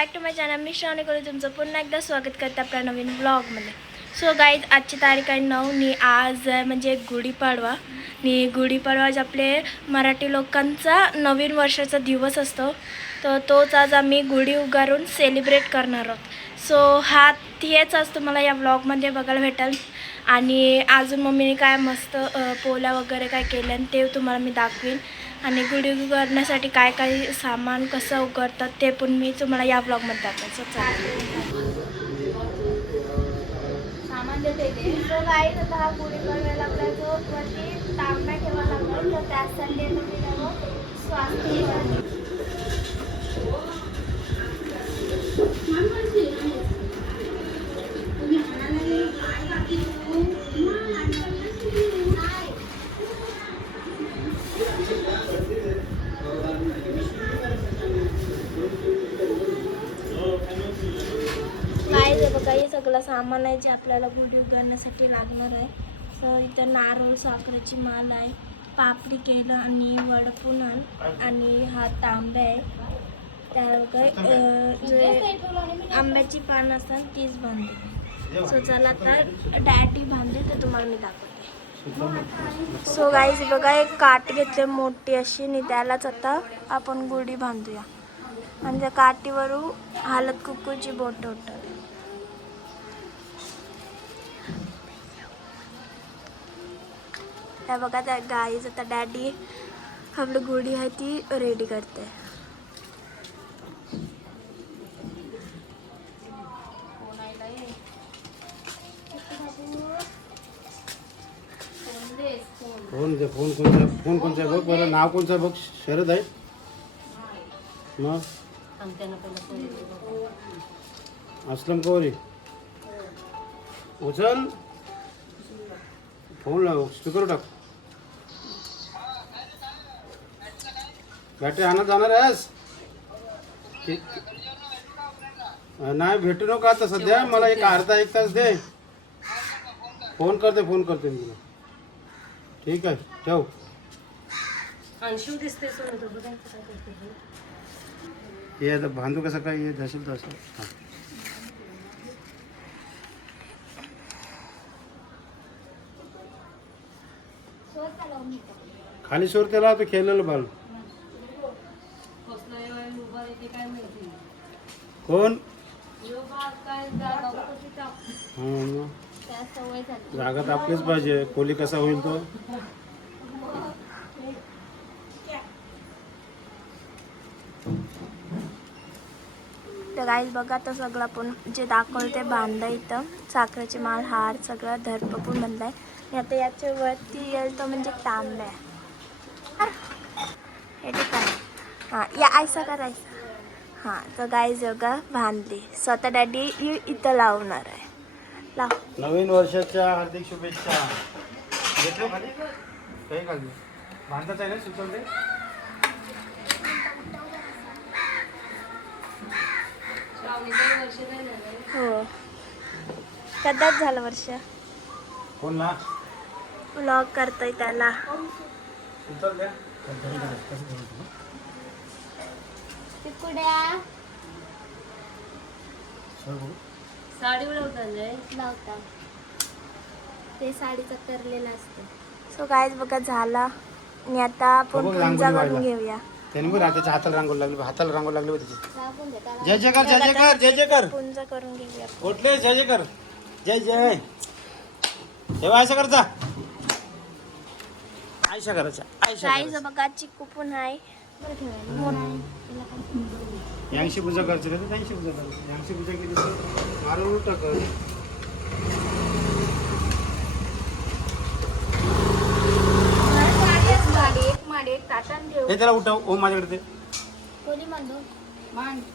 Back to my channel मी श्रावणी करू तुमचं पुन्हा एकदा स्वागत करते आपल्या नवीन ब्लॉगमध्ये सो गाईज आजची तारीख आहे नऊ नी आज म्हणजे गुढीपाडवा. नी गुढीपाडवा जे आपले मराठी लोकांचा नवीन वर्षाचा दिवस असतो. तर तोच आज आम्ही गुढी उगारून सेलिब्रेट करणार आहोत. सो हा हेच आज तुम्हाला या ब्लॉगमध्ये बघायला भेटेल. आणि अजून मम्मीने काय मस्त पोल्या वगैरे काय केल्या ते तुम्हाला मी दाखवीन. आणि गुढी उघडण्यासाठी काय काय सामान कसं उघडतात ते पण मी तुम्हाला या ब्लॉगमध्ये दाखवायचं चालेल सामान देते सो गाईज आता हा गुढी बनवायला लागला जो वरती तांब्या तर त्यासाठी तुम्ही सगळं सामान आहे जे आपल्याला गुढी उघडण्यासाठी लागणार आहे. तर इथं नारळ साखरेची माल आहे पापडी केलं आणि वडपुनल आणि हा तांब्या आहे. त्यावर जे आंब्याची पानं असतात तीच बांधते सो चला तर डॅडी बांधते तर तुम्हाला मी दाखवते. सो गाईज बघा एक काट घेतले मोठी अशी आणि त्यालाच आता आपण गुढी बांधूया. म्हणजे काठीवरून हालत कुकूची बोट उठवते त्या बघा त्या गाईच आता डॅडी आपली गुढी आहे ती रेडी करते हैं. फ़ोन दे, फ़ोन कोणचा फ़ोन कोणचा आहे बघ बरं नाव कोणचं आहे बघ शरद आहे मग असलम कवरी उचल? फ़ोन लाव स्पीकर टाक बॅटरी आणत जाणार आहेस. नाही भेटू नको आता सध्या. मला एक अर्धा एक तास दे. फोन करते फोन करते मी तुला. ठीक आहे ठेव. अंशू दिसते तर हे आता बांधू कसं काय? हे धशील तसं हां. खाली सोर त्याला तो खेळलेलं बाल. येते काय माहिती? कोण? यो भाग काय जागा कशी टाक? हां मग. त्या सवय झाली. जागा तर आपलीच पाहिजे. कोली कसा होईल तो? तर गाईज बघा तर सगळं आपण जे दाखवलं ते बांधा इथं. साखरेचे माल हार सगळं धरप पण बांधलाय आणि आता याच्या वरती येईल तो म्हणजे तांब्या. हे ठीक आहे. हां या आयसा करायचा हां तर गाईज बघा बांधली. स्वतः डॅडी इथं लावणार आहे. लाव. नवीन वर्षाच्या हार्दिक शुभेच्छा. घेतलं खाली काही खाली बांधत आहे ना सुचवते? श्रावणी दोन वर्ष नाही झालं हो. कदाच झालं वर्ष. कोण ना व्लॉग करतोय त्याला? तिकुड्या. साडी. लावतात ते साडीचं करलेलं असते सो कायच बघा झाला. आणि आता करून. घेऊया. त्याने बघ त्याच्या हाताला रांगोळी लागली. हाताला रांगोळी लागली होती त्याची. राखून दे त्याला. जय जयकार जय जयकार जय जयकार. पूजा करून घेऊया. कुठले? जय जयकार. जय जय. तेव्हा आयशा करायचा. आयशा करायचा. बघा चिकू पण आहे. यांशी पूजा करायची रे त्यांशी पूजा करायची यांशी पूजा केली तर ताटान ठेव. हे त्याला उठव ओम माझ्याकडे ते?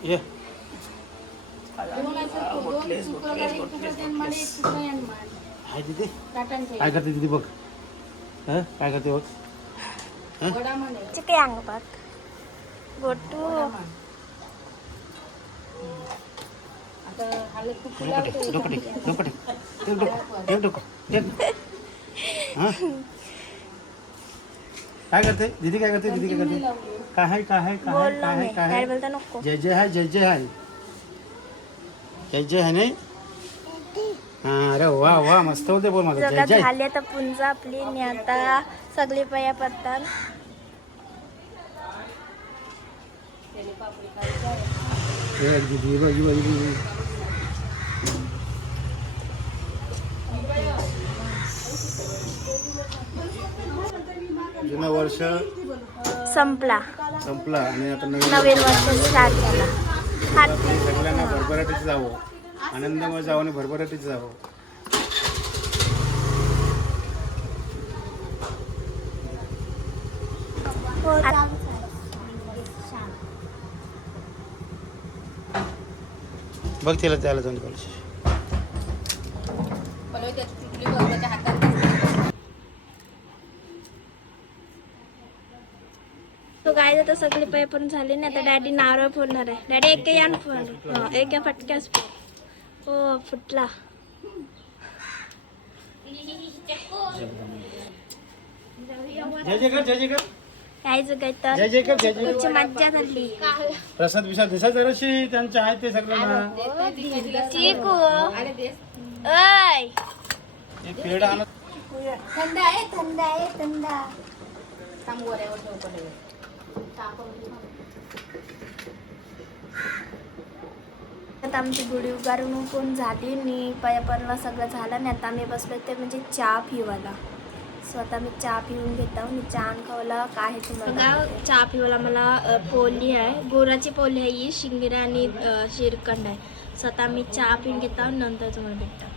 ये. हाय तिथे काय करते तिथे बघ. हं? काय करते बघ? चिके अंग बघ गोटू. हं? काय करते? दीदी काय करते? दीदी काय करते? काय आहे काय आहे काय आहे काय आहे काय जय जय हाय जय जय हाय. जय जय आहे नाही? हा अरे वा वा मस्त होते बोल माझं जय जय. झाली आता पुंजा आपली आता सगळी पया पडतात. हे हे हे हे हे. जुनं वर्ष संपला. संपला आणि आता नवीन वर्ष. स्टार्ट झाला. हात सगळ्यांना भरभराटीच जावं. आनंदमय जावं आणि भरभराटीच जावं. बघ तिला त्याला जाऊन कॉलेज तो आता सगळी पया पण झाली ना आता डॅडी नारळ फोडणार आहे. डॅडी एक या फोन हा, एका फटक्यास फोड. हो फुटला. जय जय कर जय जय कर काय जगायचं जय जय कर जय जय तुमची मज्जा झाली. कर प्रसाद विसाद दिसा जराशी त्यांच्या आहेत ते चिकू पेढ आणत थंड आहे थंड आहे थंड. आता आमची गुढी उभारून पण झाली आणि पयापरला सगळं झालं आणि आता आम्ही बसलो ते म्हणजे चहा पिवायला. स्वतः मी चहा पिऊन घेतो मी चहा खावला काय आहे तुम्हाला? चहा पिवायला मला पोली आहे. गोराची पोली आहे ही शिंगिरा आणि शिरखंड आहे. स्वतः मी चहा पिऊन घेतो नंतर तुम्हाला भेटतो.